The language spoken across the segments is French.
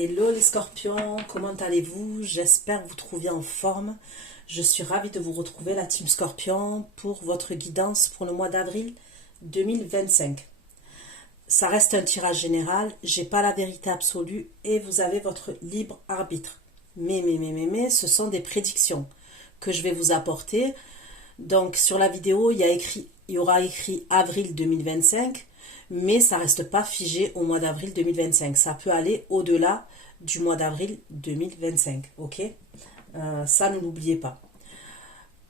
Hello les scorpions, comment allez-vous? J'espère que vous trouvez en forme. Je suis ravie de vous retrouver, la team Scorpion, pour votre guidance pour le mois d'avril 2025. Ça reste un tirage général, j'ai pas la vérité absolue et vous avez votre libre arbitre. Mais, ce sont des prédictions que je vais vous apporter. Donc sur la vidéo, il y aura écrit avril 2025. Mais ça reste pas figé au mois d'avril 2025. Ça peut aller au-delà du mois d'avril 2025. Ok, ça, ne l'oubliez pas.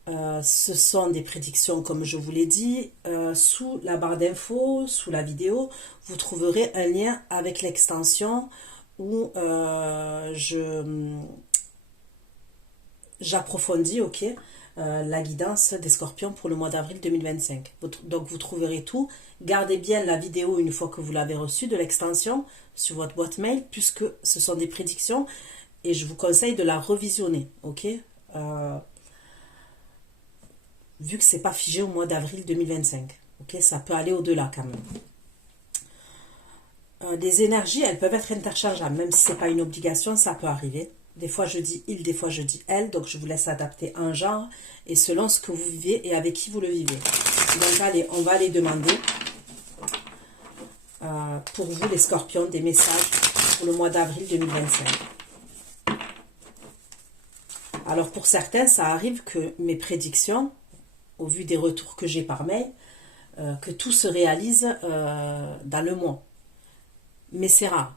Ce sont des prédictions, comme je vous l'ai dit. Sous la barre d'infos, sous la vidéo, vous trouverez un lien avec l'extension où j'approfondis, ok, la guidance des scorpions pour le mois d'avril 2025. Donc vous trouverez tout. Gardez bien la vidéo une fois que vous l'avez reçue de l'extension sur votre boîte mail, puisque ce sont des prédictions et je vous conseille de la revisionner, ok, vu que c'est pas figé au mois d'avril 2025. Ok, ça peut aller au-delà quand même. Les énergies, elles peuvent être interchangeables, même si c'est pas une obligation, ça peut arriver. Des fois je dis il, des fois je dis elle, donc je vous laisse adapter un genre et selon ce que vous vivez et avec qui vous le vivez. Donc allez, on va aller demander pour vous les scorpions des messages pour le mois d'avril 2025. Alors pour certains, ça arrive que mes prédictions, au vu des retours que j'ai par mail, que tout se réalise dans le mois. Mais c'est rare.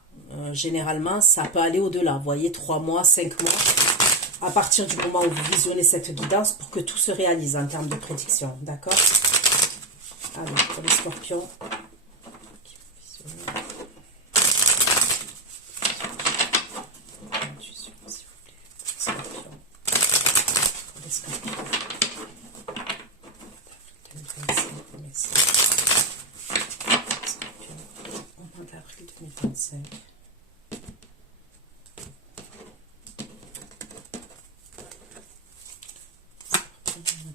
Généralement, ça peut aller au-delà. Vous voyez, 3 mois, 5 mois, à partir du moment où vous visionnez cette guidance pour que tout se réalise en termes de prédiction. D'accord? Alors, pour les scorpions, qui vont visionner. Intuition, s'il vous plaît. Scorpions. Pour les scorpions. 2025, les messages. Scorpions, au mois d'avril 2025.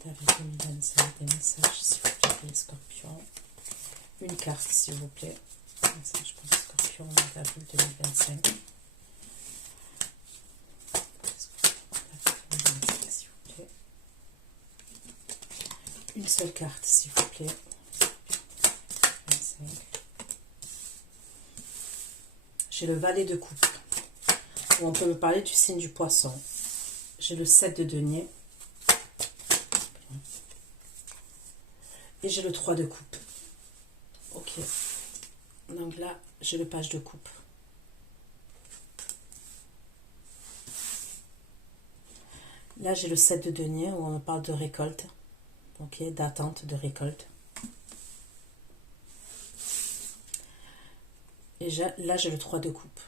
D'avril 2025, des messages, s'il vous plaît, pour les scorpions. Une carte, s'il vous plaît. Message pour les scorpions, d'avril 2025. S'il vous plaît. Une seule carte, s'il vous plaît. 25. J'ai le valet de coupe, où on peut me parler du signe du poisson. J'ai le 7 de denier. Et j'ai le 3 de coupe. Ok. Donc là, j'ai le page de coupe. Là, j'ai le 7 de denier où on me parle de récolte. Ok, d'attente de récolte. Et là, j'ai le 3 de coupe.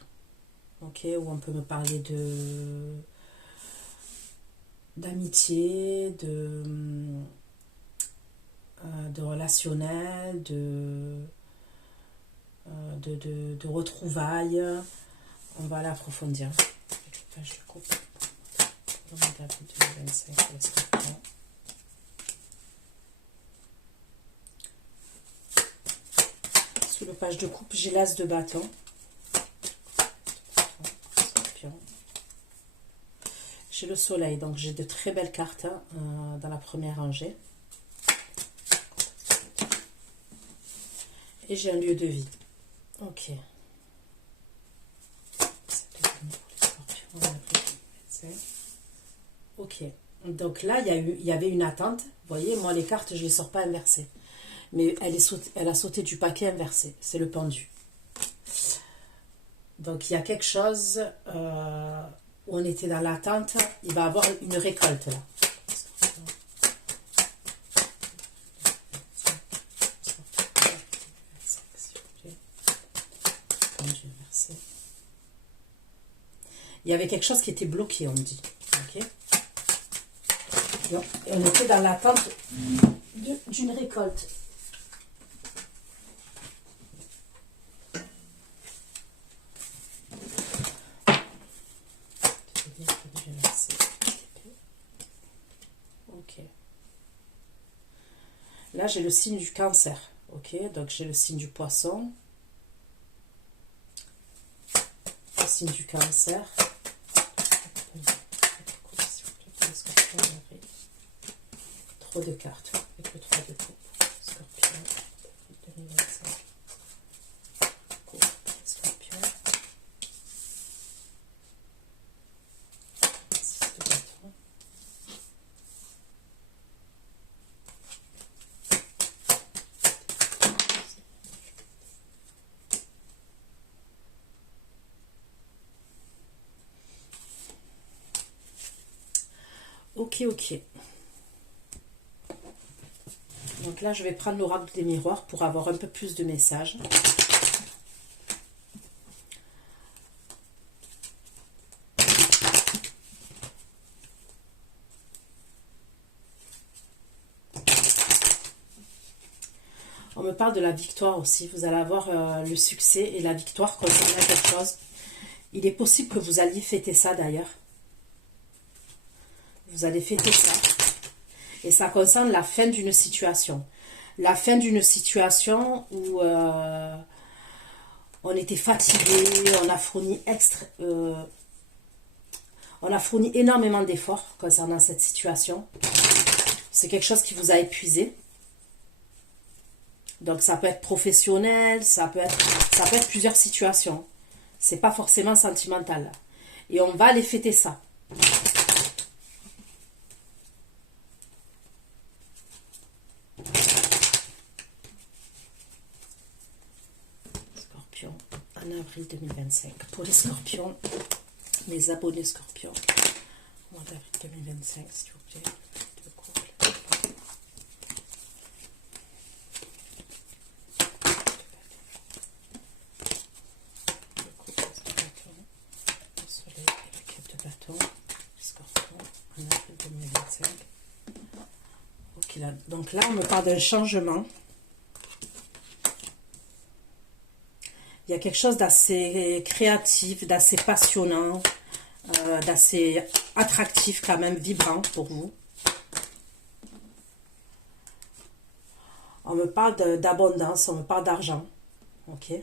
Ok, où on peut me parler d'amitié, de relationnel, de retrouvailles. On va l'approfondir. Page de coupe. Pour le mois d'avril 2025, les scorpions. Sous le page de coupe, j'ai l'as de bâton. J'ai le soleil, donc j'ai de très belles cartes dans la première rangée. Et j'ai un lieu de vie. Ok. Ok. Donc là, il y avait une attente. Vous voyez, moi, les cartes, je ne les sors pas inversées. Mais elle a sauté du paquet inversé. C'est le pendu. Donc, il y a quelque chose où on était dans l'attente. Il va y avoir une récolte, là. Il y avait quelque chose qui était bloqué, on me dit. Ok. Donc, et on était dans l'attente d'une récolte. Ok. Là, j'ai le signe du cancer. Ok. Donc, j'ai le signe du poisson. signe du Cancer. Trop de cartes, avec le 3 de coupe. Scorpion, 2025. Coupe, Scorpion. 6 de bâton. Ok, ok. Donc là, je vais prendre l'oracle des miroirs pour avoir un peu plus de messages. On me parle de la victoire aussi. Vous allez avoir le succès et la victoire concernant quelque chose. Il est possible que vous alliez fêter ça d'ailleurs. Vous allez fêter ça. Et ça concerne la fin d'une situation. La fin d'une situation où on était fatigué, on a fourni énormément d'efforts concernant cette situation. C'est quelque chose qui vous a épuisé. Donc ça peut être professionnel, ça peut être plusieurs situations. C'est pas forcément sentimental. Et on va aller fêter ça. Scorpion, en avril 2025. Pour les scorpions, mes abonnés scorpions. Au mois d'avril 2025, s'il vous plaît. De couple. Le soleil et la quête de bâton. Scorpion, en avril 2025. Ok, là. Donc là, on me parle d'un changement. Il y a quelque chose d'assez créatif, d'assez passionnant, d'assez attractif quand même, vibrant pour vous. On me parle d'abondance, on me parle d'argent. Ok. De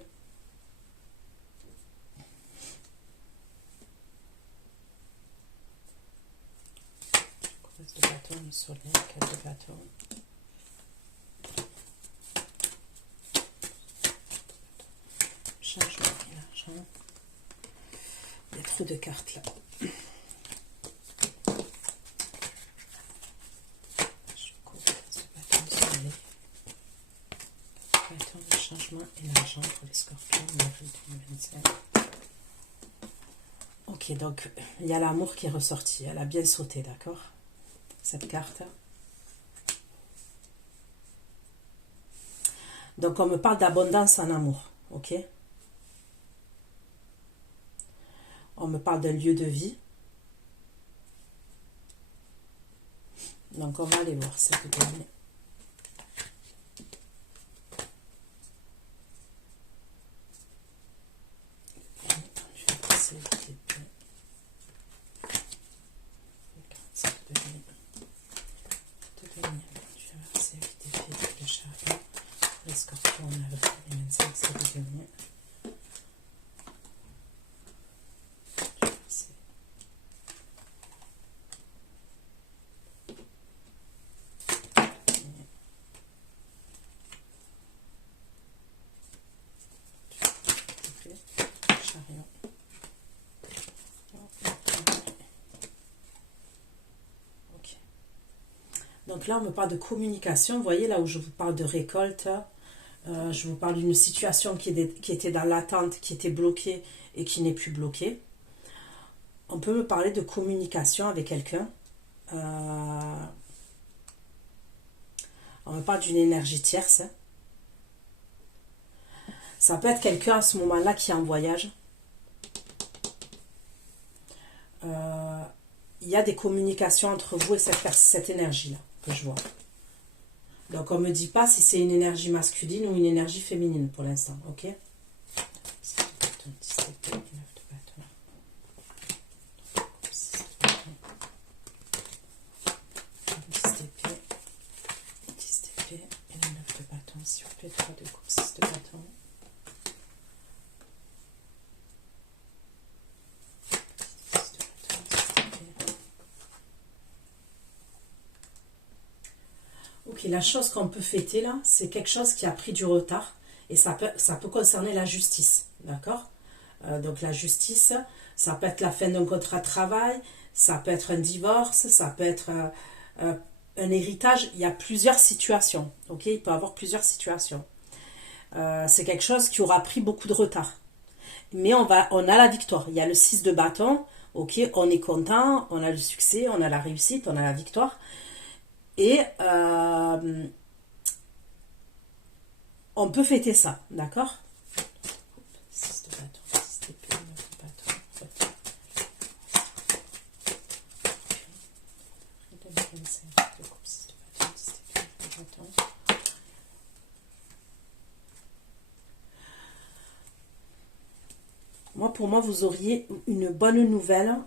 bâton, le soleil, quête de bâton. Changement et l'argent. Il y a trop de cartes là. Je coupe ce bâton de soleil. Bâton, le changement et l'argent pour les scorpions en avril 2025. Ok, donc il y a l'amour qui est ressorti. Elle a bien sauté, d'accord? Cette carte. Donc on me parle d'abondance en amour, ok? On me parle d'un lieu de vie. Donc on va aller voir cette dernière. Je vais passer vite épée. Je vais passer vite épée, le chariot. Les scorpions en avril 2025, c'est le dernier. Donc là, on me parle de communication. Vous voyez, là où je vous parle de récolte, je vous parle d'une situation qui était dans l'attente, qui était bloquée et qui n'est plus bloquée. On peut me parler de communication avec quelqu'un. On me parle d'une énergie tierce. Ça peut être quelqu'un à ce moment-là qui est en voyage. Il y a des communications entre vous et cette énergie-là que je vois. Donc on ne me dit pas si c'est une énergie masculine ou une énergie féminine pour l'instant, ok? la chose qu'on peut fêter là, c'est quelque chose qui a pris du retard et ça peut concerner la justice, d'accord? Donc la justice, ça peut être la fin d'un contrat de travail, ça peut être un divorce, ça peut être un héritage. Il y a plusieurs situations, ok? Il peut y avoir plusieurs situations. C'est quelque chose qui aura pris beaucoup de retard. Mais on a la victoire. Il y a le 6 de bâton, ok? On est content, on a le succès, on a la réussite, on a la victoire. Et on peut fêter ça, d'accord? 6 de bâton, 6 d'épée, 9 de bâton. 2025, 6 de bâton, 6 d'épée, 9 de bâton. Pour moi, vous auriez une bonne nouvelle.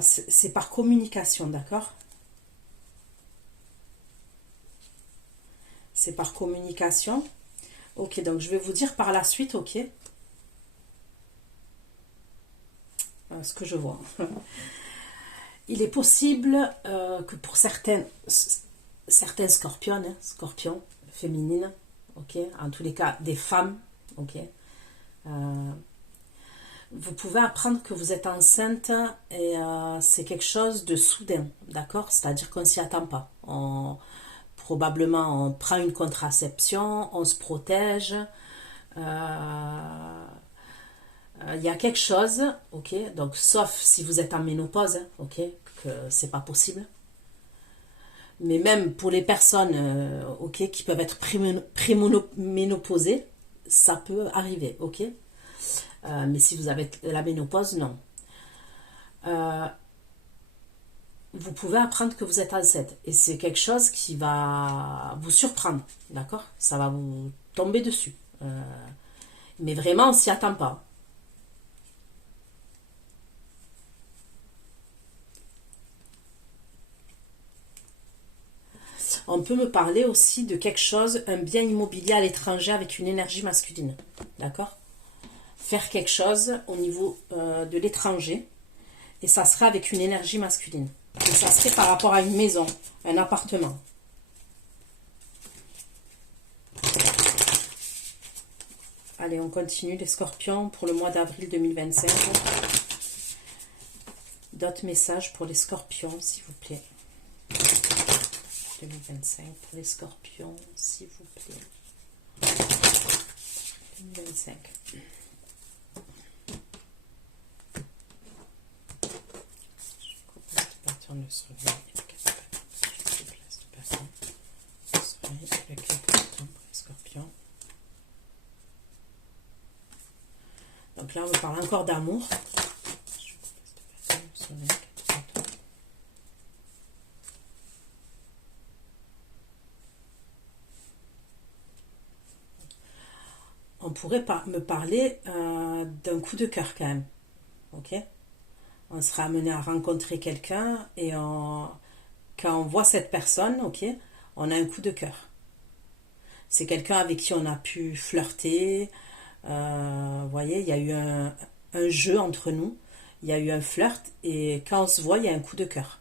C'est par communication, d'accord? C'est par communication. Ok, donc je vais vous dire par la suite, ok? Ce que je vois. Il est possible que pour certaines scorpionnes, scorpions féminines, ok? En tous les cas, des femmes, ok? Vous pouvez apprendre que vous êtes enceinte et c'est quelque chose de soudain, d'accord? C'est-à-dire qu'on ne s'y attend pas. Probablement, on prend une contraception, on se protège. Il y a quelque chose, ok? Donc, sauf si vous êtes en ménopause, ok? Que c'est pas possible. Mais même pour les personnes, ok, qui peuvent être préménopausées, ça peut arriver, ok? Mais si vous avez la ménopause, non. Vous pouvez apprendre que vous êtes enceinte. Et c'est quelque chose qui va vous surprendre. D'accord? Ça va vous tomber dessus. Mais vraiment, on ne s'y attend pas. On peut me parler aussi de quelque chose, un bien immobilier à l'étranger avec une énergie masculine. D'accord? Faire quelque chose au niveau de l'étranger et ça serait avec une énergie masculine. Et ça serait par rapport à une maison, un appartement. Allez, on continue les scorpions pour le mois d'avril 2025. D'autres messages pour les scorpions, s'il vous plaît. 2025 pour les scorpions, s'il vous plaît. 2025. Le soleil et le 4 de place de personne. Le soleil et le 4 de pour les scorpions. Donc là, on me parle encore d'amour. Le soleil, 4 de on pourrait me parler d'un coup de cœur quand même. Ok? On sera amené à rencontrer quelqu'un et quand on voit cette personne, ok, on a un coup de cœur. C'est quelqu'un avec qui on a pu flirter. Vous voyez, il y a eu un jeu entre nous. Il y a eu un flirt et quand on se voit, il y a un coup de cœur.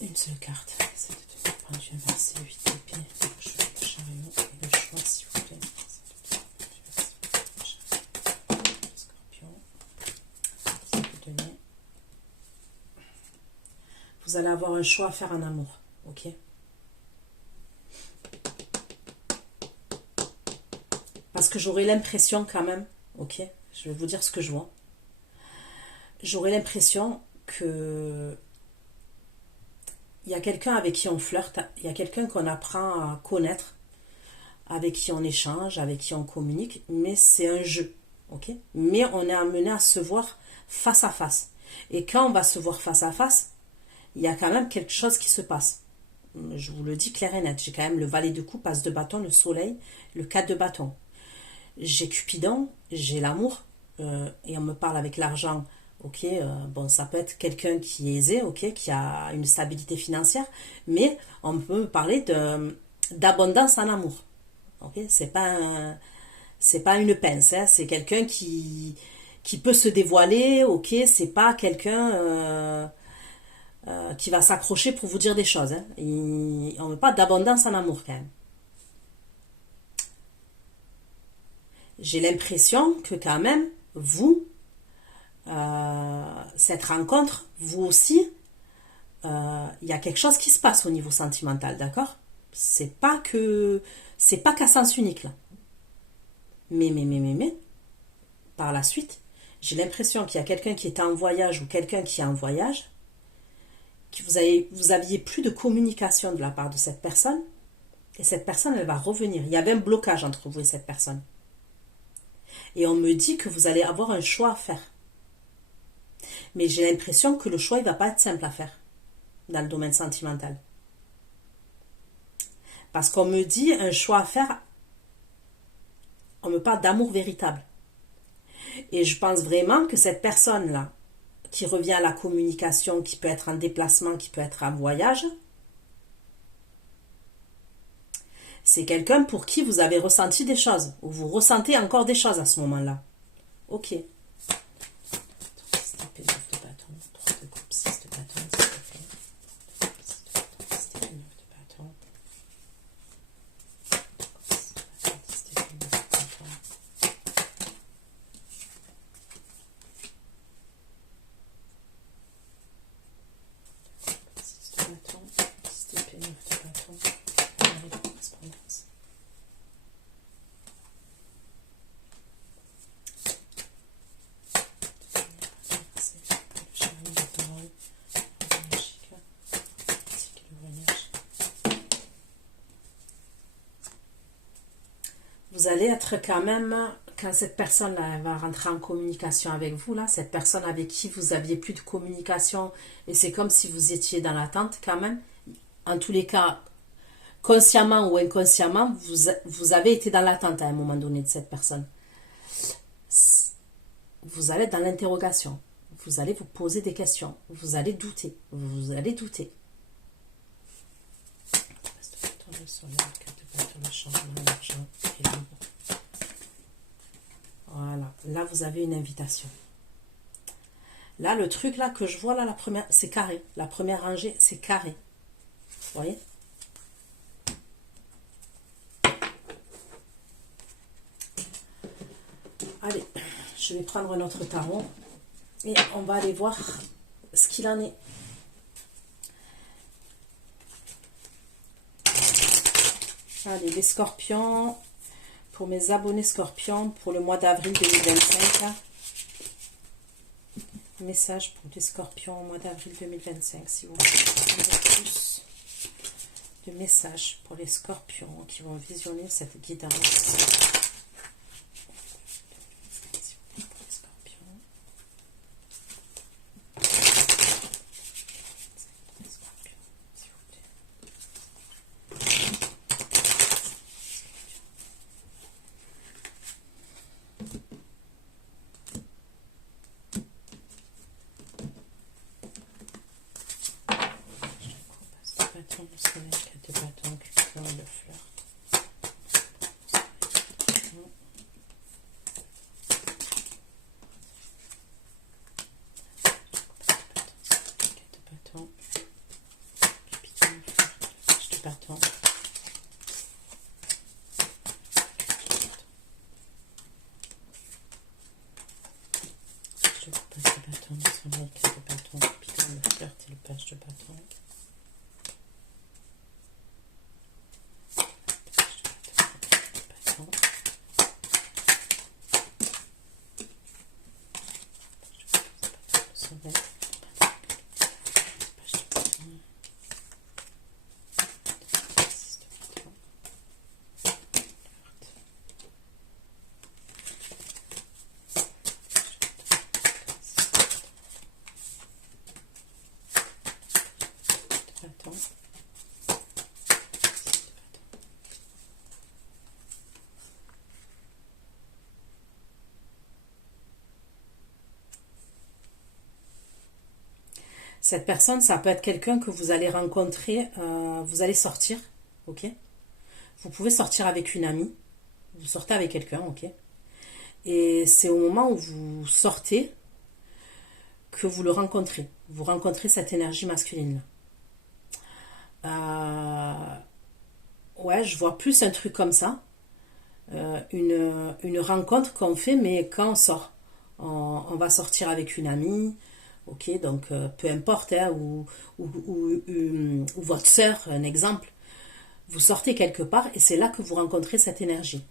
Une seule carte, c'est de prendre un verset 8 épées, le chariot et le choix, s'il vous plaît. Scorpion, ça peut donner. Vous allez avoir un choix à faire en amour, ok? Parce que j'aurai l'impression quand même, ok? Je vais vous dire ce que je vois. J'aurai l'impression que il y a quelqu'un avec qui on flirte, il y a quelqu'un qu'on apprend à connaître, avec qui on échange, avec qui on communique, mais c'est un jeu, ok? Mais on est amené à se voir face à face. Et quand on va se voir face à face, il y a quand même quelque chose qui se passe. Je vous le dis clair et net, j'ai quand même le valet de coupe, as de bâton, le soleil, le 4 de bâton. J'ai Cupidon, j'ai l'amour, et on me parle avec l'argent, Ok, bon, ça peut être quelqu'un qui est aisé, ok, qui a une stabilité financière, mais on peut parler d'abondance en amour. Ok, c'est pas une pince, hein, c'est quelqu'un qui peut se dévoiler, ok, c'est pas quelqu'un qui va s'accrocher pour vous dire des choses. Hein. On ne veut pas d'abondance en amour quand même. J'ai l'impression que quand même, vous, cette rencontre, vous aussi, il y a quelque chose qui se passe au niveau sentimental, d'accord? C'est pas qu'à sens unique là. Mais, par la suite, j'ai l'impression qu'il y a quelqu'un qui est en voyage ou quelqu'un qui est en voyage, que vous aviez plus de communication de la part de cette personne, et cette personne, elle va revenir. Il y avait un blocage entre vous et cette personne. Et on me dit que vous allez avoir un choix à faire. Mais j'ai l'impression que le choix, il va pas être simple à faire dans le domaine sentimental. Parce qu'on me dit un choix à faire, on me parle d'amour véritable. Et je pense vraiment que cette personne-là, qui revient à la communication, qui peut être en déplacement, qui peut être en voyage, c'est quelqu'un pour qui vous avez ressenti des choses, ou vous ressentez encore des choses à ce moment-là. Ok. Vous allez être quand même, quand cette personne-là va rentrer en communication avec vous, là, cette personne avec qui vous aviez plus de communication, et c'est comme si vous étiez dans l'attente quand même, en tous les cas, consciemment ou inconsciemment, vous avez été dans l'attente à un moment donné de cette personne. Vous allez être dans l'interrogation, vous allez vous poser des questions, vous allez douter, vous allez douter. Voilà, là vous avez une invitation. Là, le truc là que je vois là, la première, c'est carré. La première rangée, c'est carré. Vous voyez? Allez, je vais prendre notre tarot et on va aller voir ce qu'il en est. Allez, les scorpions, pour mes abonnés scorpions, pour le mois d'avril 2025. Message pour les scorpions au mois d'avril 2025, si vous voulez plus de messages pour les scorpions qui vont visionner cette guidance. Le soleil, 4 de bâton, Cupidon, le flirt. Et le page de bâton. Cette personne, ça peut être quelqu'un que vous allez rencontrer, vous allez sortir, ok? Vous pouvez sortir avec une amie, vous sortez avec quelqu'un, ok? Et c'est au moment où vous sortez que vous le rencontrez. Vous rencontrez cette énergie masculine. Ouais, je vois plus un truc comme ça. Une rencontre qu'on fait, mais quand on sort. On va sortir avec une amie, ok, donc peu importe, hein, ou votre sœur, un exemple. Vous sortez quelque part et c'est là que vous rencontrez cette énergie.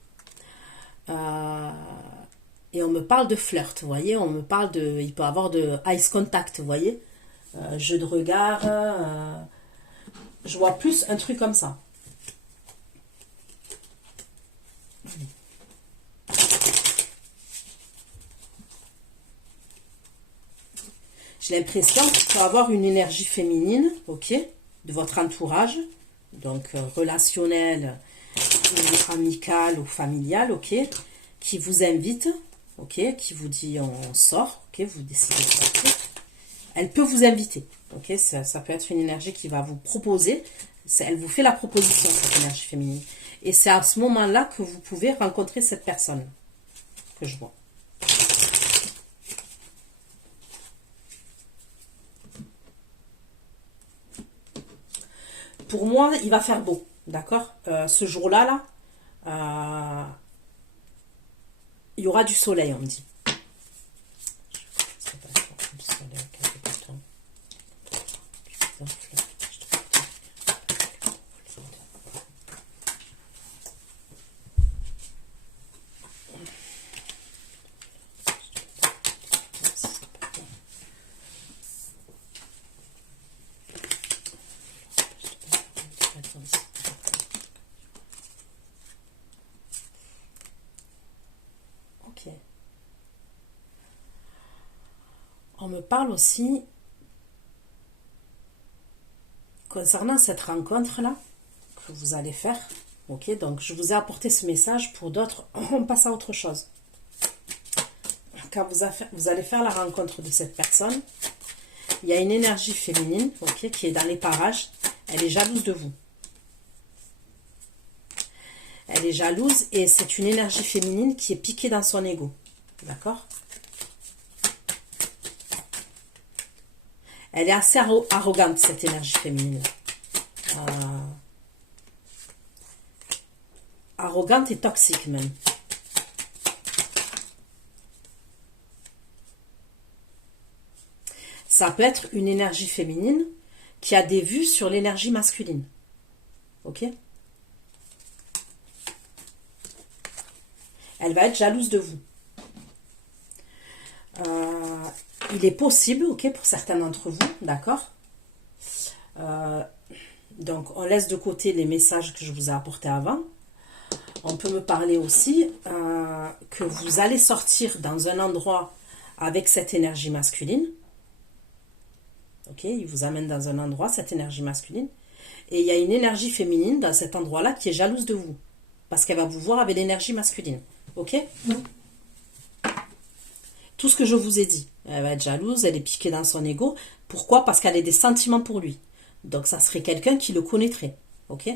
Et on me parle de flirt, vous voyez, on me parle de, il peut y avoir de eyes contact, vous voyez, jeu de regard, je vois plus un truc comme ça. J'ai l'impression qu'il peut y avoir une énergie féminine, ok, de votre entourage, donc relationnel, ou amical ou familial, ok, qui vous invite, ok, qui vous dit on sort, ok, vous décidez de sortir. Elle peut vous inviter, ok, ça peut être une énergie qui va vous proposer, elle vous fait la proposition, cette énergie féminine. Et c'est à ce moment-là que vous pouvez rencontrer cette personne que je vois. Pour moi, il va faire beau, d'accord, ce jour-là, il y aura du soleil, on me dit. Ok. On me parle aussi concernant cette rencontre-là que vous allez faire. Ok, donc je vous ai apporté ce message. Pour d'autres, on passe à autre chose. Quand vous allez faire la rencontre de cette personne, il y a une énergie féminine, ok, qui est dans les parages. Elle est jalouse de vous. Elle est jalouse et c'est une énergie féminine qui est piquée dans son ego. D'accord? Elle est assez arrogante, cette énergie féminine. Arrogante et toxique même. Ça peut être une énergie féminine qui a des vues sur l'énergie masculine. Ok? Elle va être jalouse de vous. Il est possible, ok, pour certains d'entre vous, d'accord, donc on laisse de côté les messages que je vous ai apportés avant. On peut me parler aussi que vous allez sortir dans un endroit avec cette énergie masculine. Ok, il vous amène dans un endroit, cette énergie masculine. Et il y a une énergie féminine dans cet endroit-là qui est jalouse de vous. Parce qu'elle va vous voir avec l'énergie masculine. Ok? Tout ce que je vous ai dit. Elle va être jalouse, elle est piquée dans son ego. Pourquoi? Parce qu'elle a des sentiments pour lui. Donc ça serait quelqu'un qui le connaîtrait. Ok?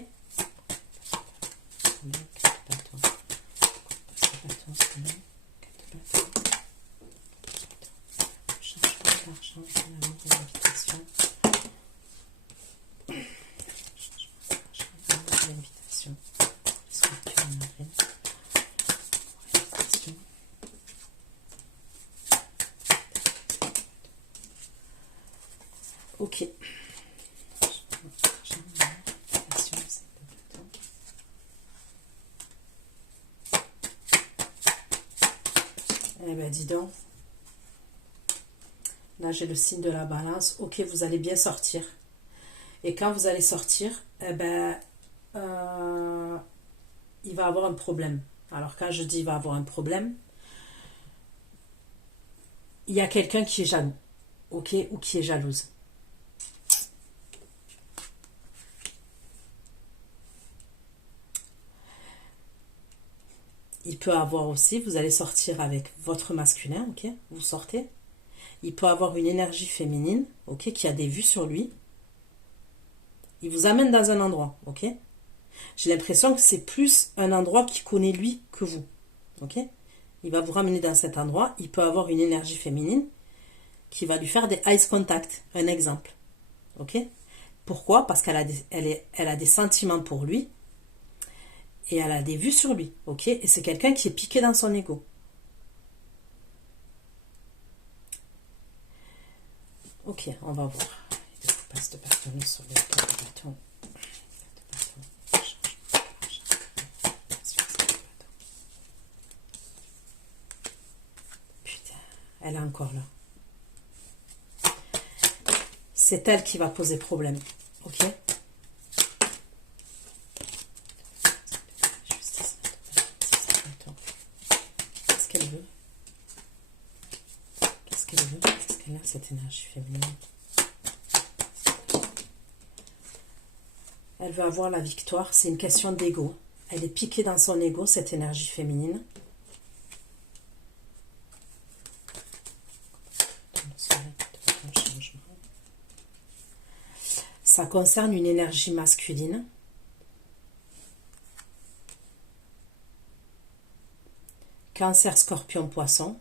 Ok. Eh ben dis donc. Là j'ai le signe de la balance. Ok, vous allez bien sortir. Et quand vous allez sortir, eh ben il va avoir un problème. Alors quand je dis il va avoir un problème, il y a quelqu'un qui est jaloux. Ok, ou qui est jalouse. Il peut avoir aussi, vous allez sortir avec votre masculin, ok, vous sortez. il peut avoir une énergie féminine, ok, qui a des vues sur lui. Il vous amène dans un endroit, ok. J'ai l'impression que c'est plus un endroit qui connaît lui que vous, ok. Il va vous ramener dans cet endroit, il peut avoir une énergie féminine qui va lui faire des eye contact, un exemple, ok. Pourquoi? Parce qu'elle a des sentiments pour lui et elle a des vues sur lui, ok. Et c'est quelqu'un qui est piqué dans son ego. Ok, on va voir. Il passe de bâton sur le bâton. Putain, elle est encore là. C'est elle qui va poser problème, ok? Qu'est-ce qu'elle veut? Qu'est-ce qu'elle veut? Qu'est-ce qu'elle a, cette énergie féminine? Elle veut avoir la victoire, c'est une question d'ego. Elle est piquée dans son ego, cette énergie féminine. Ça concerne une énergie masculine. Cancer, Scorpion, Poisson.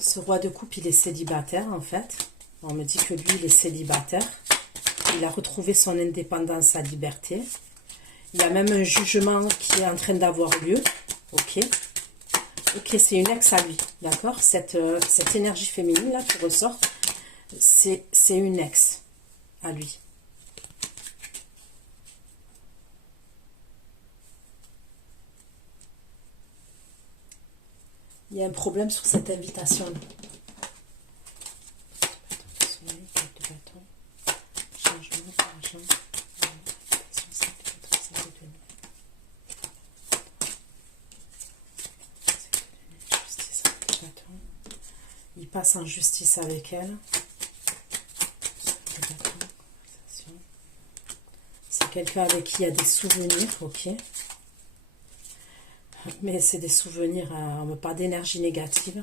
Ce roi de coupe, il est célibataire en fait. On me dit que lui, il est célibataire. Il a retrouvé son indépendance, sa liberté. Il y a même un jugement qui est en train d'avoir lieu. Ok. Ok, c'est une ex à lui. D'accord. Cette énergie féminine là qui ressort, c'est une ex à lui. Il y a un problème sur cette invitation. Il passe en justice avec elle. C'est quelqu'un avec qui il y a des souvenirs, ok. Mais c'est des souvenirs, pas d'énergie négative.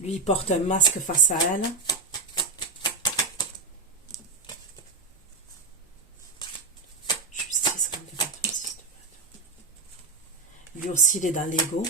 Lui, il porte un masque face à elle. Justice, comme des bâtons, 6 de bâtons. Lui aussi, il est dans l'ego.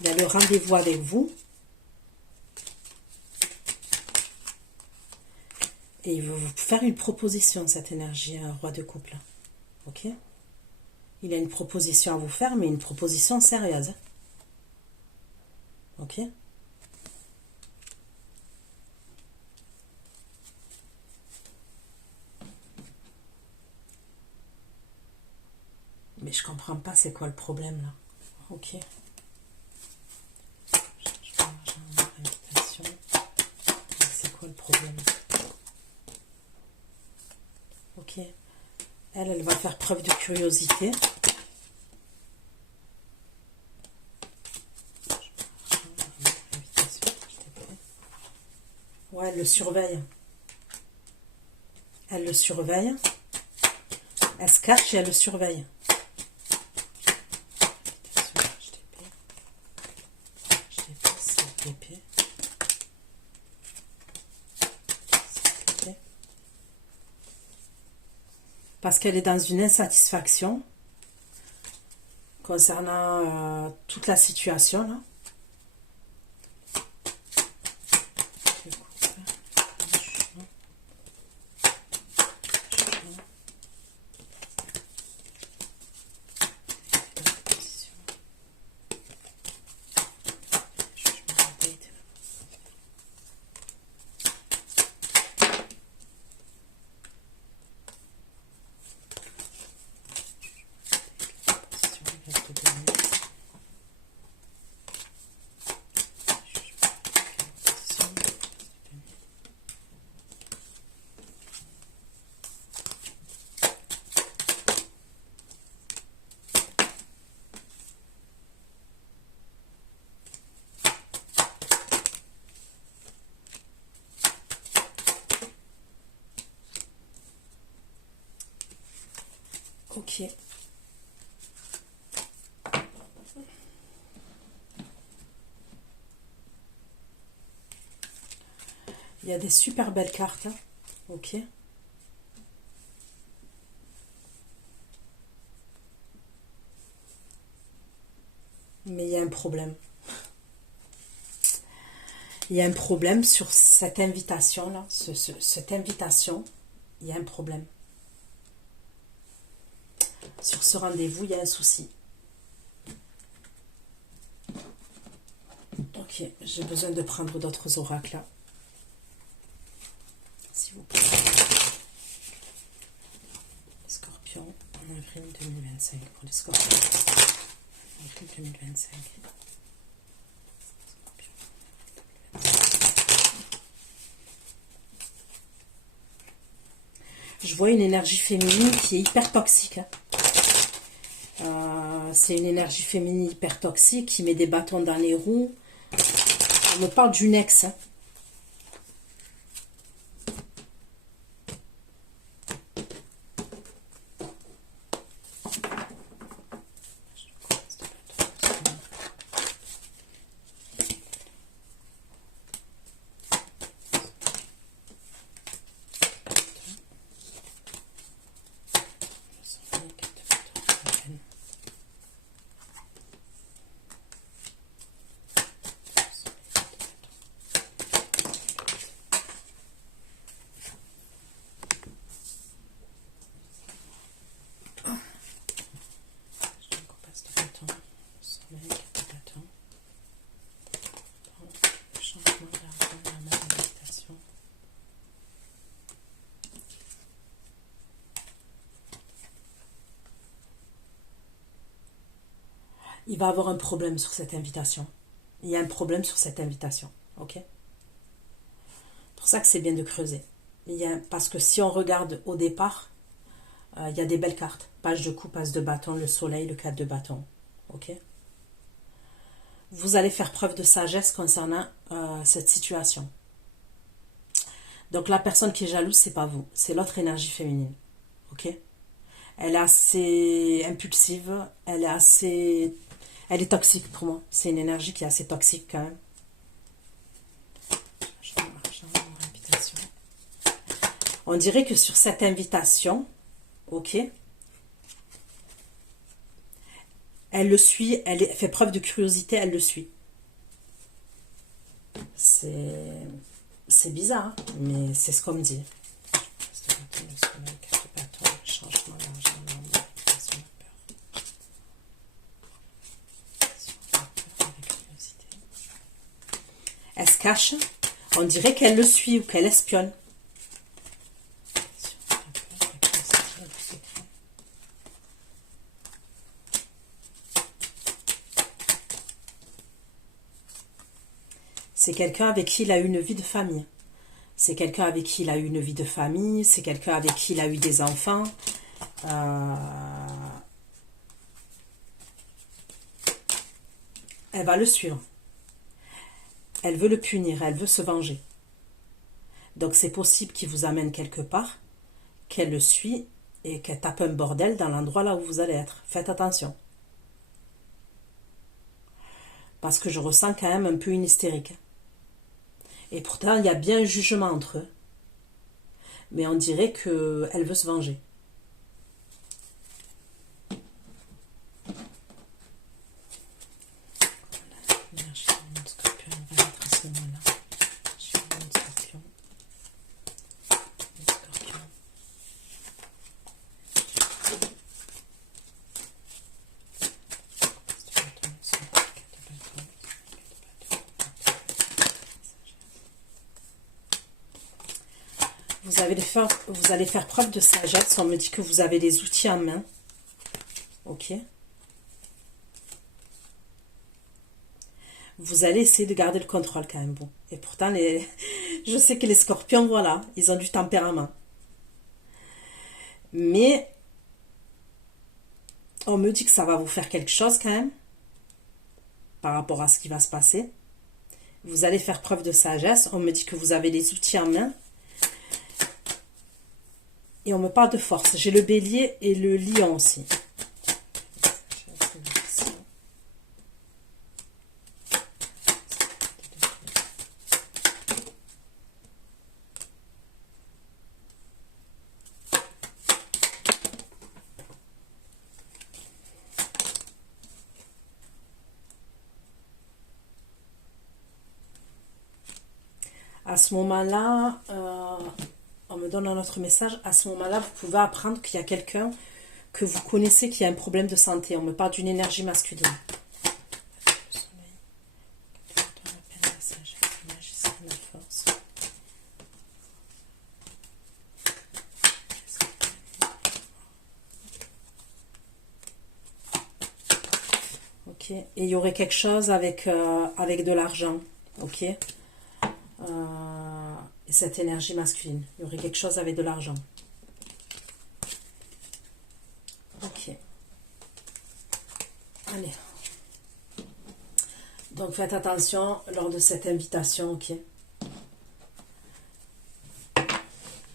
Il a le rendez-vous avec vous. Et il veut vous faire une proposition, cette énergie, un roi de couple. Ok? Il a une proposition à vous faire, mais une proposition sérieuse. Ok? Mais je comprends pas c'est quoi le problème là. Ok. C'est quoi le problème? Ok. Elle va faire preuve de curiosité. Ouais, elle le surveille. Elle le surveille. Elle se cache et elle le surveille. Parce qu'elle est dans une insatisfaction concernant toute la situation là. Ok. Il y a des super belles cartes. Hein. Ok. Mais il y a un problème. Il y a un problème sur cette invitation-là. Cette invitation, il y a un problème. Sur ce rendez-vous, il y a un souci. Ok, j'ai besoin de prendre d'autres oracles là. S'il vous plaît. Scorpion, en avril 2025. Pour les scorpions. Avril 2025. Je vois une énergie féminine qui est hyper toxique. C'est une énergie féminine hyper toxique qui met des bâtons dans les roues. On me parle d'une ex. Hein. Il va avoir un problème sur cette invitation. Il y a un problème sur cette invitation. Ok? C'est pour ça que c'est bien de creuser. Parce que si on regarde au départ, il y a des belles cartes. Page de coupe, as de bâton, le soleil, le 4 de bâton. Ok? Vous allez faire preuve de sagesse concernant cette situation. Donc la personne qui est jalouse, c'est pas vous. C'est l'autre énergie féminine. Ok? Elle est assez impulsive. Elle est toxique pour moi. C'est une énergie qui est assez toxique quand même. On dirait que sur cette invitation, ok, elle le suit, elle fait preuve de curiosité, elle le suit. C'est bizarre, hein, mais c'est ce qu'on me dit. Elle se cache, on dirait qu'elle le suit ou qu'elle espionne. C'est quelqu'un avec qui il a eu une vie de famille. C'est quelqu'un avec qui il a eu une vie de famille. C'est quelqu'un avec qui il a eu des enfants. Elle va le suivre. Elle veut le punir. Elle veut se venger. Donc c'est possible qu'il vous amène quelque part, qu'elle le suit et qu'elle tape un bordel dans l'endroit là où vous allez être. Faites attention. Parce que je ressens quand même un peu une hystérique. Et pourtant, il y a bien un jugement entre eux. Mais on dirait qu'elle veut se venger. Vous allez faire preuve de sagesse. On me dit que vous avez des outils en main. Ok. vous allez essayer de garder le contrôle quand même. Bon. Et pourtant, je sais que les scorpions, voilà, ils ont du tempérament. Mais on me dit que ça va vous faire quelque chose quand même, par rapport à ce qui va se passer. Vous allez faire preuve de sagesse. On me dit que vous avez les outils en main. Et on me parle de force. J'ai le bélier et le lion aussi. À ce moment-là, on me donne un autre message. À ce moment-là, vous pouvez apprendre qu'il y a quelqu'un que vous connaissez qui a un problème de santé. On me parle d'une énergie masculine. Ok. Et il y aurait quelque chose avec de l'argent. Ok. Et cette énergie masculine. Il y aurait quelque chose avec de l'argent. Ok. Allez. Donc faites attention lors de cette invitation, ok.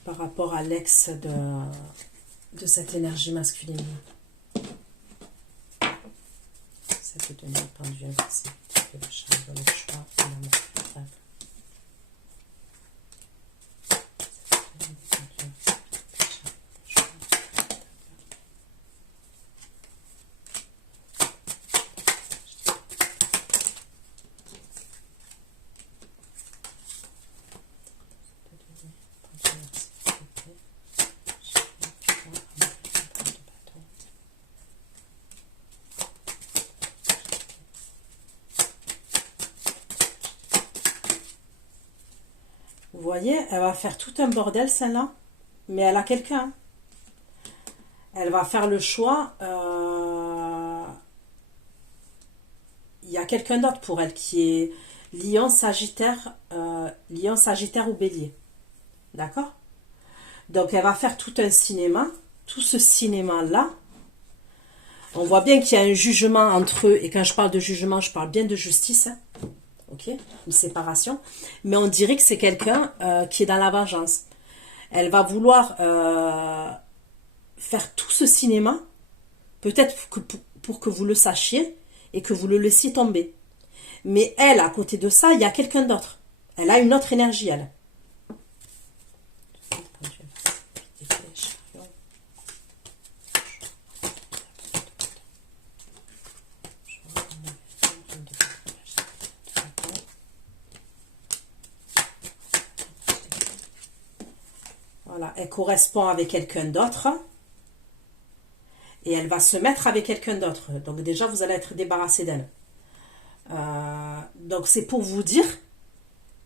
Par rapport à l'ex de cette énergie masculine. Cette donnée pendule, c'est le chariot, le choix et l'amour véritable. Vous voyez, elle va faire tout un bordel, celle-là. Mais elle a quelqu'un. Elle va faire le choix. Il y a quelqu'un d'autre pour elle qui est Lion, Sagittaire ou Bélier. D'accord? Donc, elle va faire tout un cinéma. Tout ce cinéma-là. On voit bien qu'il y a un jugement entre eux. Et quand je parle de jugement, je parle bien de justice. Hein. Ok, une séparation, mais on dirait que c'est quelqu'un qui est dans la vengeance. Elle va vouloir faire tout ce cinéma, peut-être pour que vous le sachiez et que vous le laissiez tomber. Mais elle, à côté de ça, il y a quelqu'un d'autre. Elle a une autre énergie, elle. Voilà, elle correspond avec quelqu'un d'autre. Et elle va se mettre avec quelqu'un d'autre. Donc déjà, vous allez être débarrassé d'elle. Donc c'est pour vous dire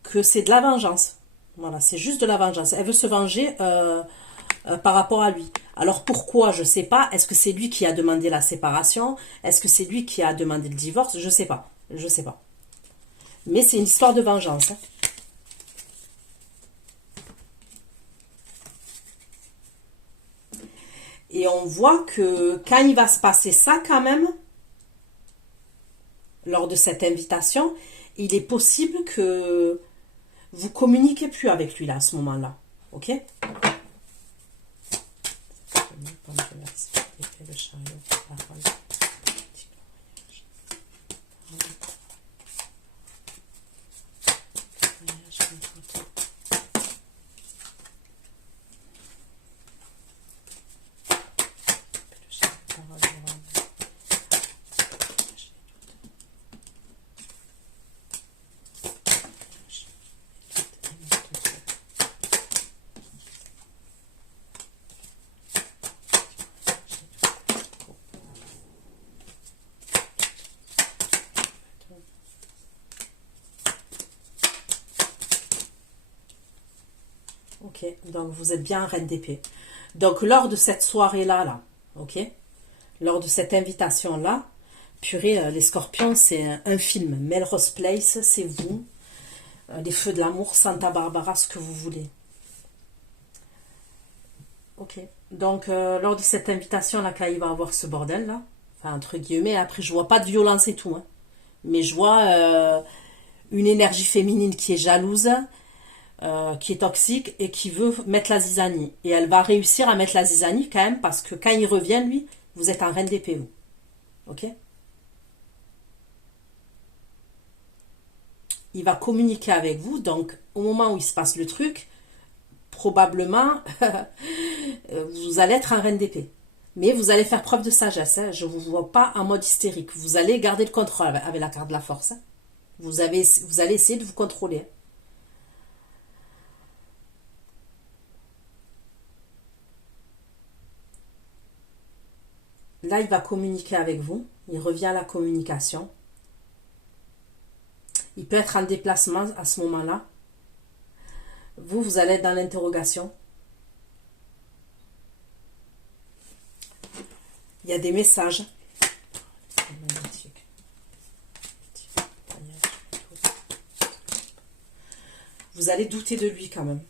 que c'est de la vengeance. Voilà, c'est juste de la vengeance. Elle veut se venger par rapport à lui. Alors pourquoi? Je ne sais pas. Est-ce que c'est lui qui a demandé la séparation? Est-ce que c'est lui qui a demandé le divorce? Je ne sais pas. Je ne sais pas. Mais c'est une histoire de vengeance. Hein. Et on voit que quand il va se passer ça quand même, lors de cette invitation, il est possible que vous communiquez plus avec lui là à ce moment-là. Ok? Ok, donc vous êtes bien reine d'épée. Donc lors de cette soirée-là, ok, lors de cette invitation-là, Purée, les scorpions, c'est un film. Melrose Place, c'est vous. Les feux de l'amour, Santa Barbara, ce que vous voulez. Ok. Donc, lors de cette invitation-là, quand il va avoir ce bordel-là, enfin, entre guillemets, après, je vois pas de violence et tout, hein, mais je vois une énergie féminine qui est jalouse, qui est toxique et qui veut mettre la zizanie. Et elle va réussir à mettre la zizanie quand même, parce que quand il revient, lui, vous êtes en reine d'épée, vous. Ok. Il va communiquer avec vous, donc au moment où il se passe le truc, probablement, vous allez être en reine d'épée. Mais vous allez faire preuve de sagesse. Hein. Je ne vous vois pas en mode hystérique. Vous allez garder le contrôle avec la carte de la force. Hein. Vous allez essayer de vous contrôler. Là, il va communiquer avec vous. Il revient à la communication. Il peut être en déplacement à ce moment-là. Vous allez être dans l'interrogation. Il y a des messages. Vous allez douter de lui quand même.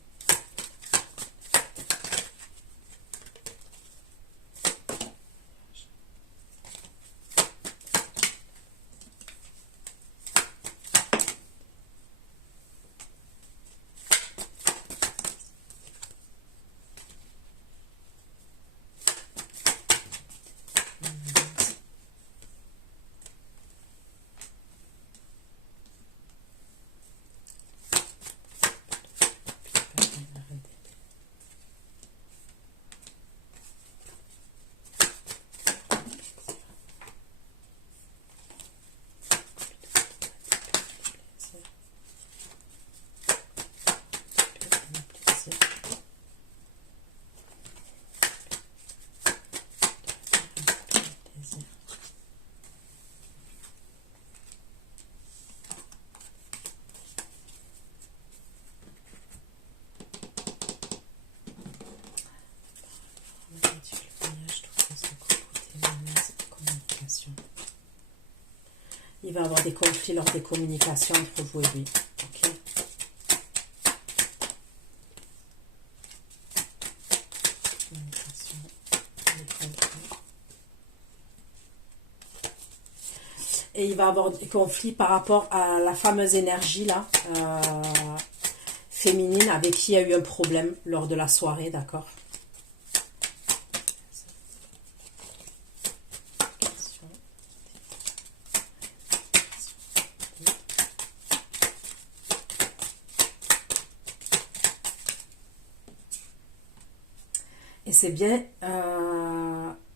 Il va y avoir des conflits lors des communications entre vous et lui. Okay. Et il va y avoir des conflits par rapport à la fameuse énergie là, féminine avec qui il y a eu un problème lors de la soirée, d'accord? Et c'est bien,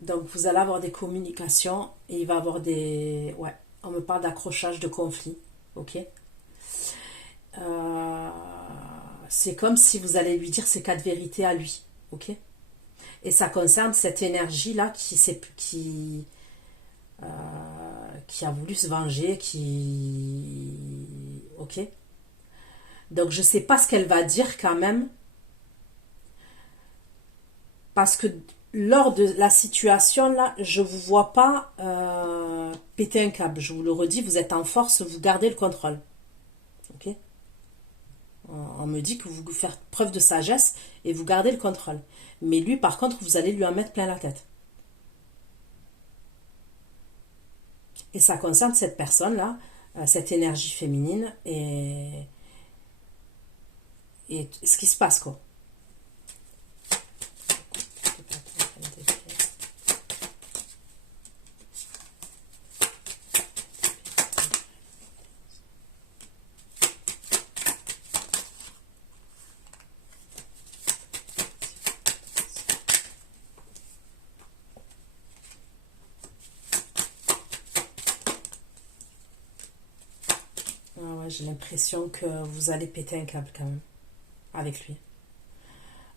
donc vous allez avoir des communications et il va avoir des... Ouais, on me parle d'accrochage de conflit, ok. C'est comme si vous allez lui dire ses quatre vérités à lui, ok. Et ça concerne cette énergie-là qui a voulu se venger, qui... Ok. Donc je sais pas ce qu'elle va dire quand même, parce que lors de la situation là, je vous vois pas péter un câble. Je vous le redis, vous êtes en force, vous gardez le contrôle. Ok. On me dit que vous faites preuve de sagesse et vous gardez le contrôle. Mais lui, par contre, vous allez lui en mettre plein la tête. Et ça concerne cette personne-là, cette énergie féminine et ce qui se passe, quoi. Ah ouais, j'ai l'impression que vous allez péter un câble quand même avec lui.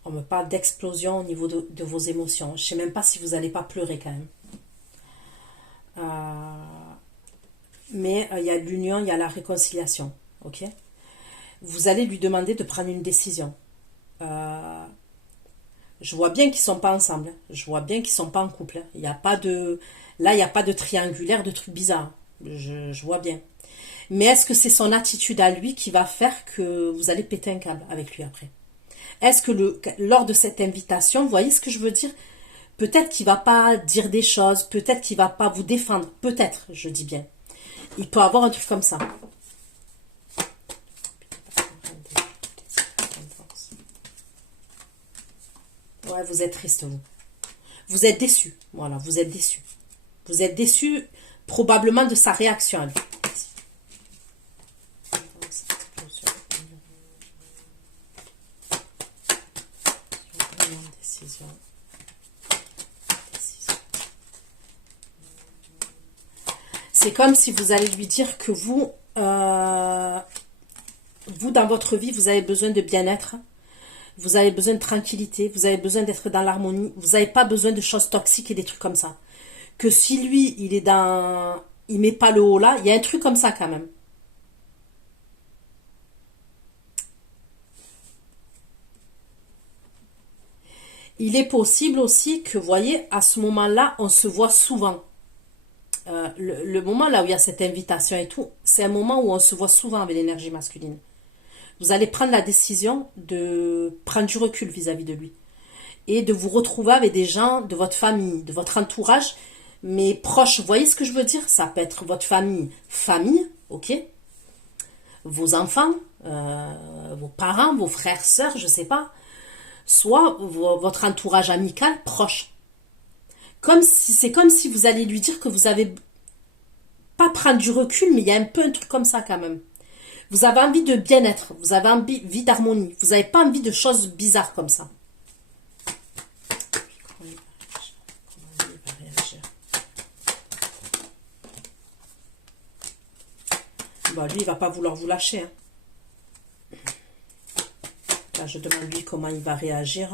On me parle d'explosion au niveau de vos émotions. Je sais même pas si vous n'allez pas pleurer quand même. Mais il y a l'union, il y a la réconciliation. Ok. Vous allez lui demander de prendre une décision. Euh, je vois bien qu'ils sont pas ensemble. Je vois bien qu'ils sont pas en couple. Il n'y a pas de, Là, il n'y a pas de triangulaire, de trucs bizarres. Je vois bien. Mais est-ce que c'est son attitude à lui qui va faire que vous allez péter un câble avec lui après? Est-ce que lors de cette invitation, vous voyez ce que je veux dire? Peut-être qu'il va pas dire des choses, peut-être qu'il va pas vous défendre, peut-être, je dis bien. Il peut avoir un truc comme ça. Ouais, vous êtes triste, vous. Vous êtes déçu. Voilà, vous êtes déçu. Vous êtes déçu probablement de sa réaction à lui. C'est comme si vous allez lui dire que vous, vous dans votre vie, vous avez besoin de bien-être, vous avez besoin de tranquillité, vous avez besoin d'être dans l'harmonie, vous n'avez pas besoin de choses toxiques et des trucs comme ça. Que si lui, il est dans... il met pas le haut là, il y a un truc comme ça quand même. Il est possible aussi que, vous voyez, à ce moment-là, on se voit souvent. Le moment là où il y a cette invitation et tout, c'est un moment où on se voit souvent avec l'énergie masculine. Vous allez prendre la décision de prendre du recul vis-à-vis de lui. Et de vous retrouver avec des gens de votre famille, de votre entourage, mais proches. Vous voyez ce que je veux dire? Ça peut être votre famille, ok? Vos enfants, vos parents, vos frères, sœurs, je sais pas. Soit votre entourage amical proche. C'est comme si vous alliez lui dire que vous avez pas prendre du recul, mais il y a un peu un truc comme ça quand même. Vous avez envie de bien-être, vous avez envie d'harmonie, vous n'avez pas envie de choses bizarres comme ça. Bon, lui, il va pas vouloir vous lâcher. Hein. Là, je demande lui comment il va réagir.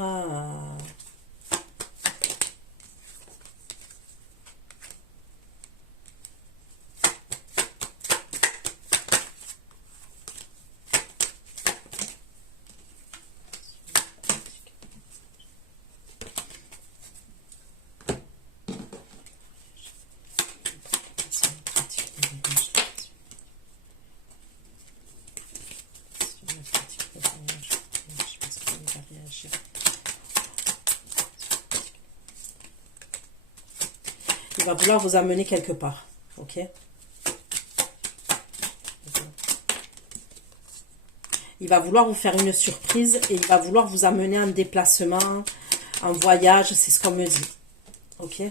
Il va vouloir vous amener quelque part. Ok? Il va vouloir vous faire une surprise et il va vouloir vous amener en déplacement, en voyage, c'est ce qu'on me dit. Ok?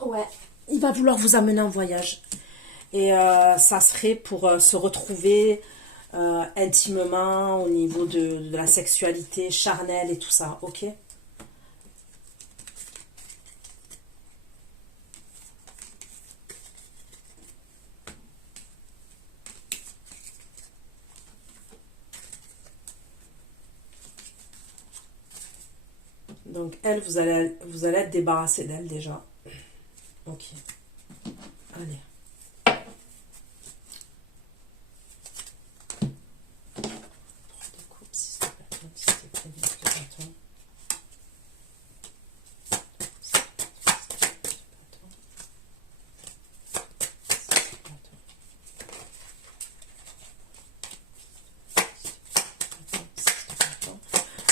Ouais, il va vouloir vous amener en voyage. Et ça serait pour se retrouver intimement au niveau de la sexualité charnelle et tout ça, ok? Donc elle, vous allez être débarrassé d'elle déjà. Ok. Allez.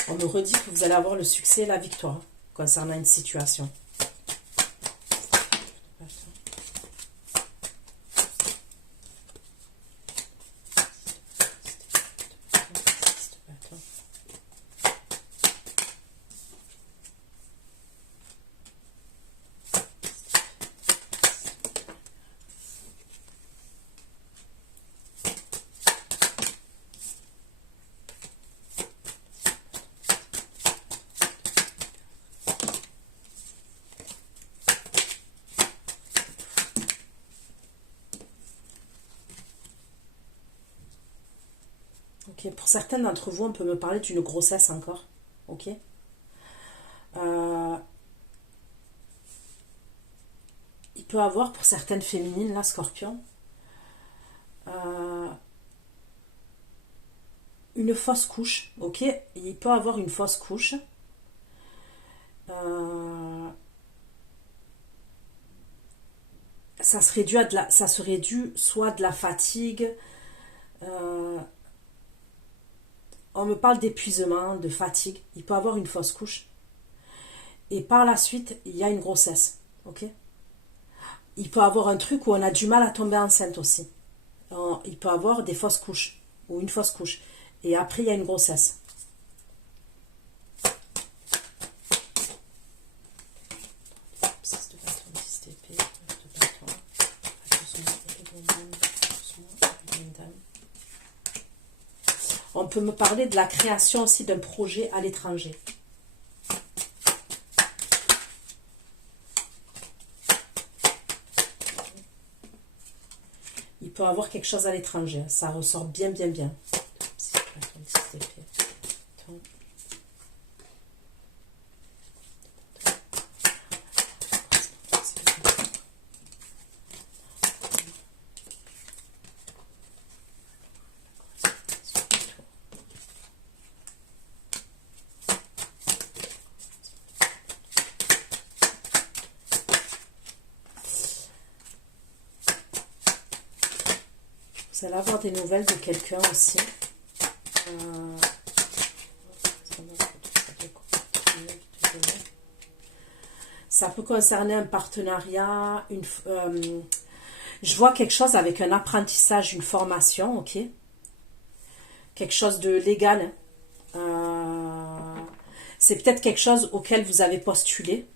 On me redit que vous allez avoir le succès et la victoire concernant une situation. Ok, pour certains d'entre vous, on peut me parler d'une grossesse encore. Ok. Euh, il peut avoir pour certaines féminines, là, Scorpion, euh, une fausse couche, ok? Il peut avoir une fausse couche. Ça serait dû à ça serait dû soit de la fatigue. On me parle d'épuisement, de fatigue. Il peut avoir une fausse couche. Et par la suite, il y a une grossesse, ok? Il peut avoir un truc où on a du mal à tomber enceinte aussi. Il peut avoir des fausses couches ou une fausse couche. Et après, il y a une grossesse. On peut me parler de la création aussi d'un projet à l'étranger. Il peut avoir quelque chose à l'étranger. Ça ressort bien, bien, bien. Vous allez avoir des nouvelles de quelqu'un aussi. Ça peut concerner un partenariat, je vois quelque chose avec un apprentissage, une formation, ok? Quelque chose de légal. C'est peut-être quelque chose auquel vous avez postulé.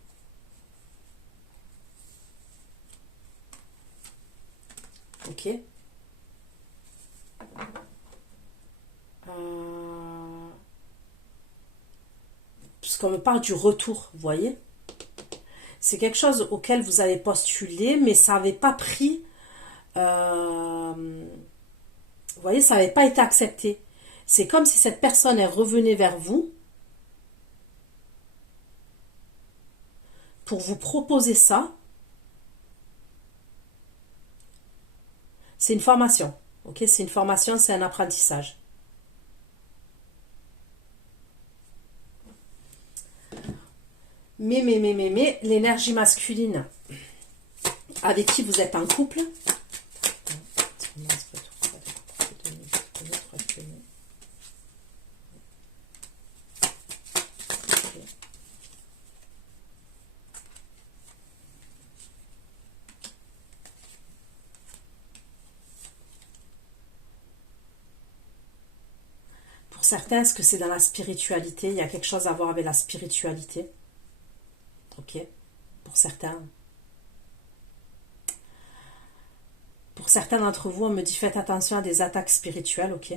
Ok? Puisqu'on me parle du retour, vous voyez? C'est quelque chose auquel vous avez postulé, mais ça n'avait pas pris... vous voyez, ça n'avait pas été accepté. C'est comme si cette personne est revenue vers vous pour vous proposer ça. C'est une formation. Ok, c'est une formation, c'est un apprentissage. Mais, l'énergie masculine avec qui vous êtes en couple, pour certains, est-ce que c'est dans la spiritualité? Il y a quelque chose à voir avec la spiritualité. Ok, pour certains. Pour certains d'entre vous, on me dit faites attention à des attaques spirituelles, ok?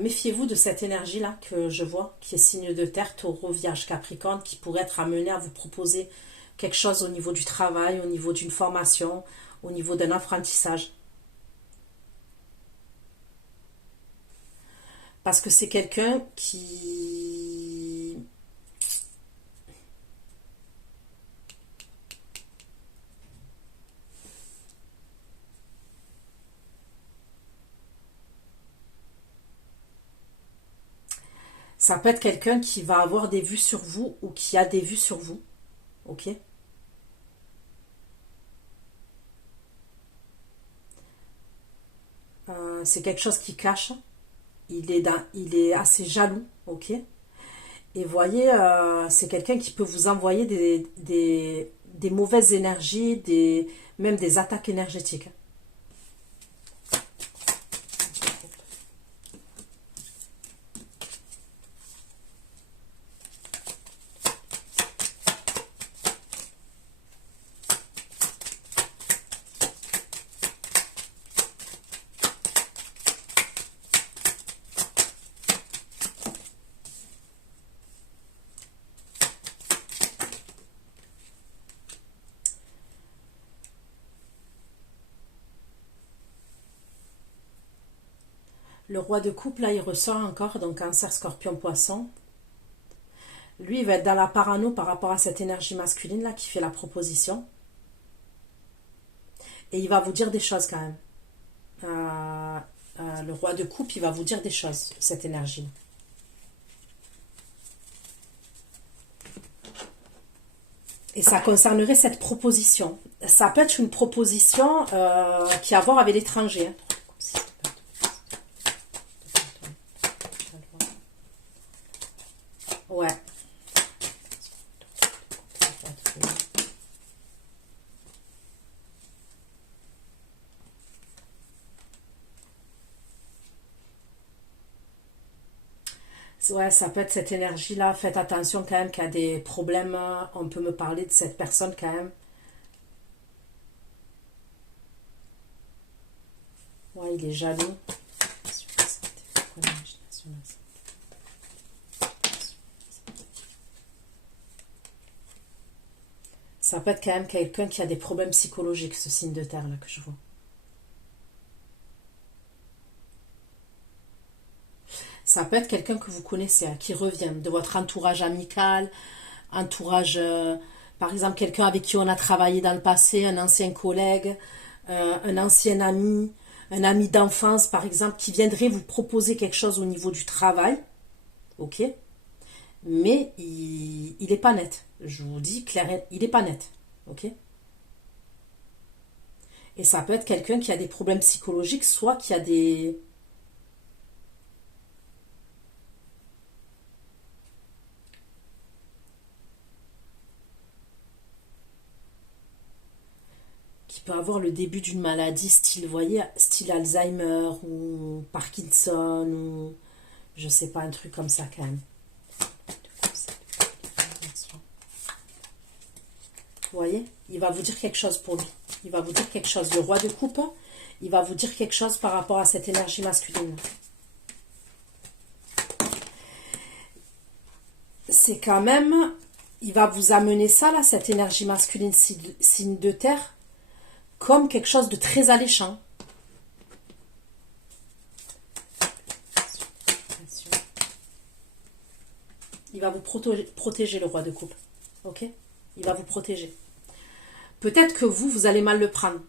Méfiez-vous de cette énergie-là que je vois, qui est signe de terre, taureau, vierge, capricorne, qui pourrait être amenée à vous proposer quelque chose au niveau du travail, au niveau d'une formation, au niveau d'un apprentissage. Parce que c'est quelqu'un qui... Ça peut être quelqu'un qui va avoir des vues sur vous ou qui a des vues sur vous. Ok? C'est quelque chose qui cache. Il est assez jaloux. Ok? Et voyez, c'est quelqu'un qui peut vous envoyer des mauvaises énergies, même des attaques énergétiques. Le roi de coupe, là, il ressort encore, donc Cancer, Scorpion, Poisson. Lui, il va être dans la parano par rapport à cette énergie masculine là qui fait la proposition. Et il va vous dire des choses quand même. Le roi de coupe, il va vous dire des choses, cette énergie. Et ça concernerait cette proposition. Ça peut être une proposition qui a à voir avec l'étranger. Ouais. Ouais, ça peut être cette énergie-là. Faites attention quand même qu'il y a des problèmes. On peut me parler de cette personne quand même. Ouais, il est jaloux. Ça peut être quand même quelqu'un qui a des problèmes psychologiques, ce signe de terre là que je vois. Ça peut être quelqu'un que vous connaissez, qui revient de votre entourage amical, entourage, par exemple, quelqu'un avec qui on a travaillé dans le passé, un ancien collègue, un ancien ami, un ami d'enfance, par exemple, qui viendrait vous proposer quelque chose au niveau du travail, ok? Mais il n'est pas net. Je vous dis clair, il n'est pas net, ok? Et ça peut être quelqu'un qui a des problèmes psychologiques, soit qui a des... qui peut avoir le début d'une maladie style, vous voyez, style Alzheimer ou Parkinson ou je sais pas, un truc comme ça quand même. Vous voyez, il va vous dire quelque chose pour lui. Il va vous dire quelque chose. Le roi de coupe, il va vous dire quelque chose par rapport à cette énergie masculine. C'est quand même, il va vous amener ça là, cette énergie masculine signe de terre, comme quelque chose de très alléchant. Il va vous protéger, le roi de coupe. Ok? Il va vous protéger. Peut-être que vous allez mal le prendre.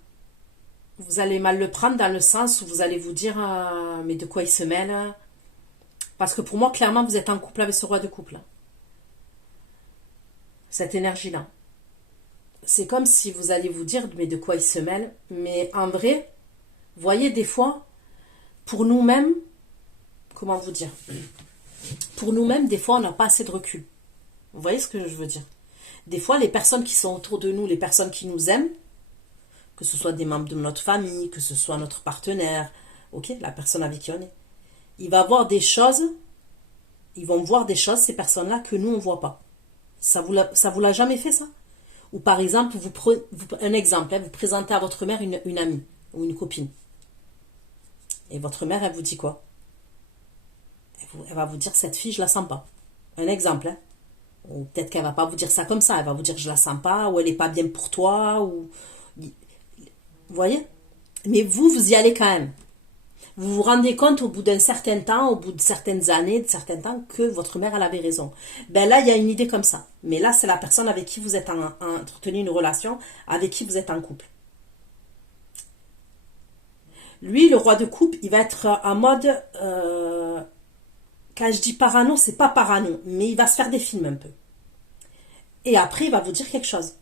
Vous allez mal le prendre dans le sens où vous allez vous dire mais de quoi il se mêle? Parce que pour moi, clairement, vous êtes en couple avec ce roi de coupe là. Cette énergie-là. C'est comme si vous allez vous dire mais de quoi il se mêle? Mais en vrai, vous voyez, des fois, pour nous-mêmes, comment vous dire? Pour nous-mêmes, des fois, on n'a pas assez de recul. Vous voyez ce que je veux dire? Des fois, les personnes qui sont autour de nous, les personnes qui nous aiment, que ce soit des membres de notre famille, que ce soit notre partenaire, ok, la personne avec qui on est, il va voir des choses, ils vont voir des choses, ces personnes-là, que nous, on ne voit pas. Ça vous l'a jamais fait, ça? Ou par exemple, un exemple, vous présentez à votre mère une amie ou une copine. Et votre mère, elle vous dit quoi? Elle va vous dire, cette fille, je la sens pas. Un exemple, hein. Ou peut-être qu'elle va pas vous dire ça comme ça, elle va vous dire je la sens pas, ou elle est pas bien pour toi, ou... Vous voyez? Mais vous y allez quand même. Vous vous rendez compte au bout d'un certain temps, au bout de certaines années, de certains temps, que votre mère, elle avait raison. Ben là, il y a une idée comme ça. Mais là, c'est la personne avec qui vous êtes entretenu une relation, avec qui vous êtes en couple. Lui, le roi de coupe, il va être en mode... quand je dis parano, c'est pas parano, mais il va se faire des films un peu. Et après, il va vous dire quelque chose.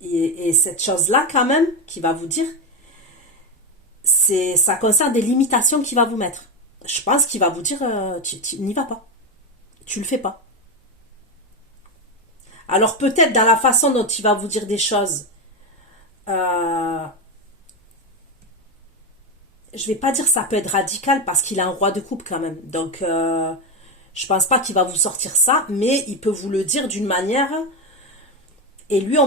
Et cette chose-là, quand même, qui va vous dire, ça concerne des limitations qu'il va vous mettre. Je pense qu'il va vous dire, tu n'y vas pas. Tu le fais pas. Alors peut-être dans la façon dont il va vous dire des choses, je vais pas dire ça peut être radical parce qu'il a un roi de coupe quand même. Donc je pense pas qu'il va vous sortir ça, mais il peut vous le dire d'une manière. Et lui, on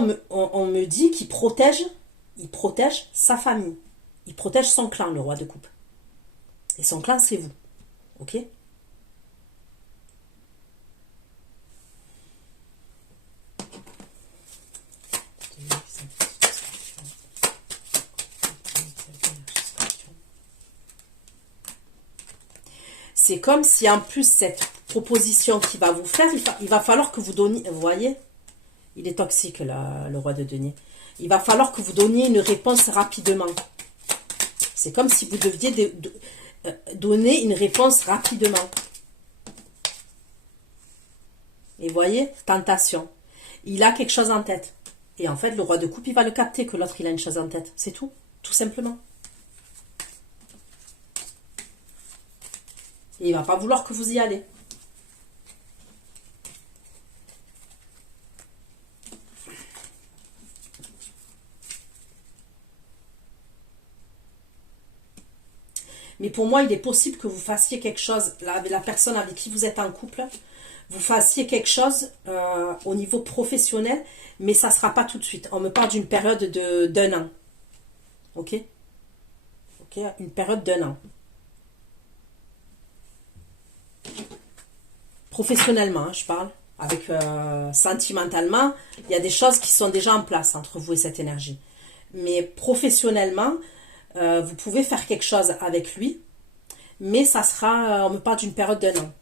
me dit qu'il protège sa famille. Il protège son clan, le roi de coupe. Et son clan, c'est vous. Ok? C'est comme si en plus cette proposition qu'il va vous faire, il va falloir que vous donniez, vous voyez, il est toxique là, le roi de denier. Il va falloir que vous donniez une réponse rapidement. C'est comme si vous deviez donner une réponse rapidement. Et vous voyez, tentation. Il a quelque chose en tête. Et en fait, le roi de coupe, il va le capter que l'autre, il a une chose en tête. C'est tout, tout simplement. Et il ne va pas vouloir que vous y allez. Mais pour moi, il est possible que vous fassiez quelque chose, là, avec la personne avec qui vous êtes en couple, vous fassiez quelque chose au niveau professionnel, mais ça ne sera pas tout de suite. On me parle d'une période d'un an. Ok? Ok, une période d'un an. Professionnellement, hein, je parle. Avec sentimentalement, il y a des choses qui sont déjà en place entre vous et cette énergie. Mais professionnellement, vous pouvez faire quelque chose avec lui, mais ça sera, on me parle d'une période d'un an.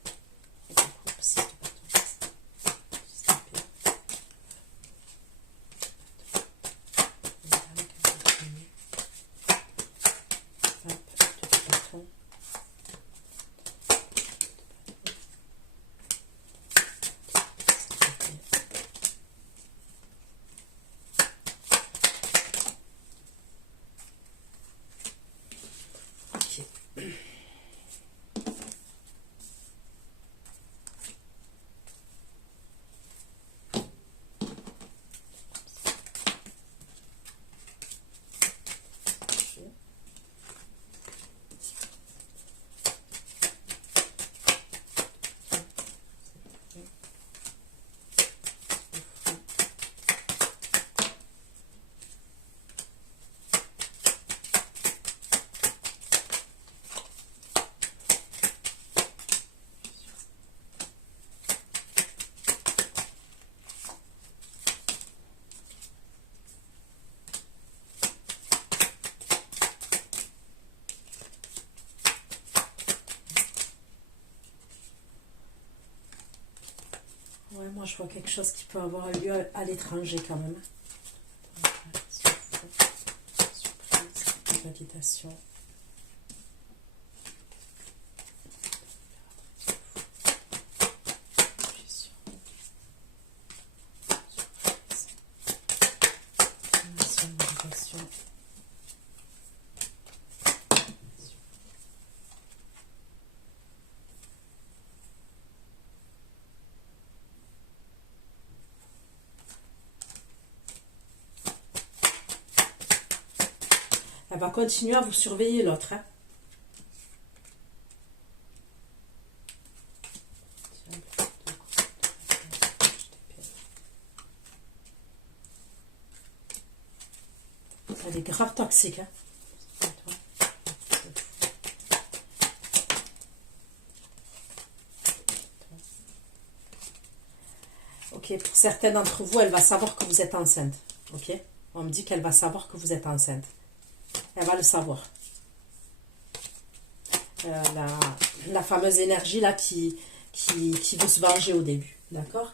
Ouais, moi je vois quelque chose qui peut avoir lieu à l'étranger quand même. Surprise, validation. Elle va continuer à vous surveiller l'autre. Hein. Elle est grave toxique. Hein. Ok, pour certains d'entre vous, elle va savoir que vous êtes enceinte. Ok, on me dit qu'elle va savoir que vous êtes enceinte. Elle va le savoir. La fameuse énergie là qui veut se venger au début. D'accord?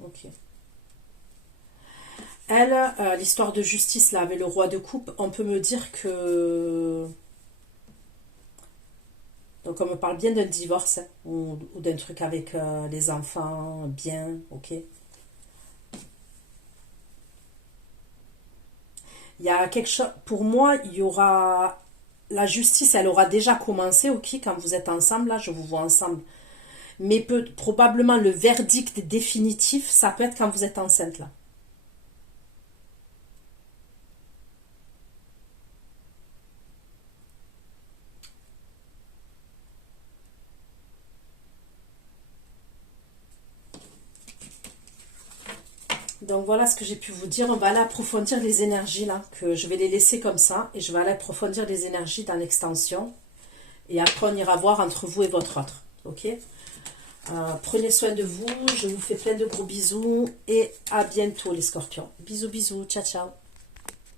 Ok. Elle, l'histoire de justice là avec le roi de coupe, on peut me dire que... Donc on me parle bien d'un divorce hein, ou d'un truc avec les enfants, bien, ok. Il y a quelque chose, pour moi, il y aura, la justice, elle aura déjà commencé, ok, quand vous êtes ensemble, là, je vous vois ensemble. Mais probablement le verdict définitif, ça peut être quand vous êtes enceinte, là. Donc voilà ce que j'ai pu vous dire. On va aller approfondir les énergies là, que je vais les laisser comme ça. Et je vais aller approfondir les énergies dans l'extension. Et après on ira voir entre vous et votre autre. Ok? Prenez soin de vous, je vous fais plein de gros bisous et à bientôt les scorpions. Bisous, bisous, ciao, ciao.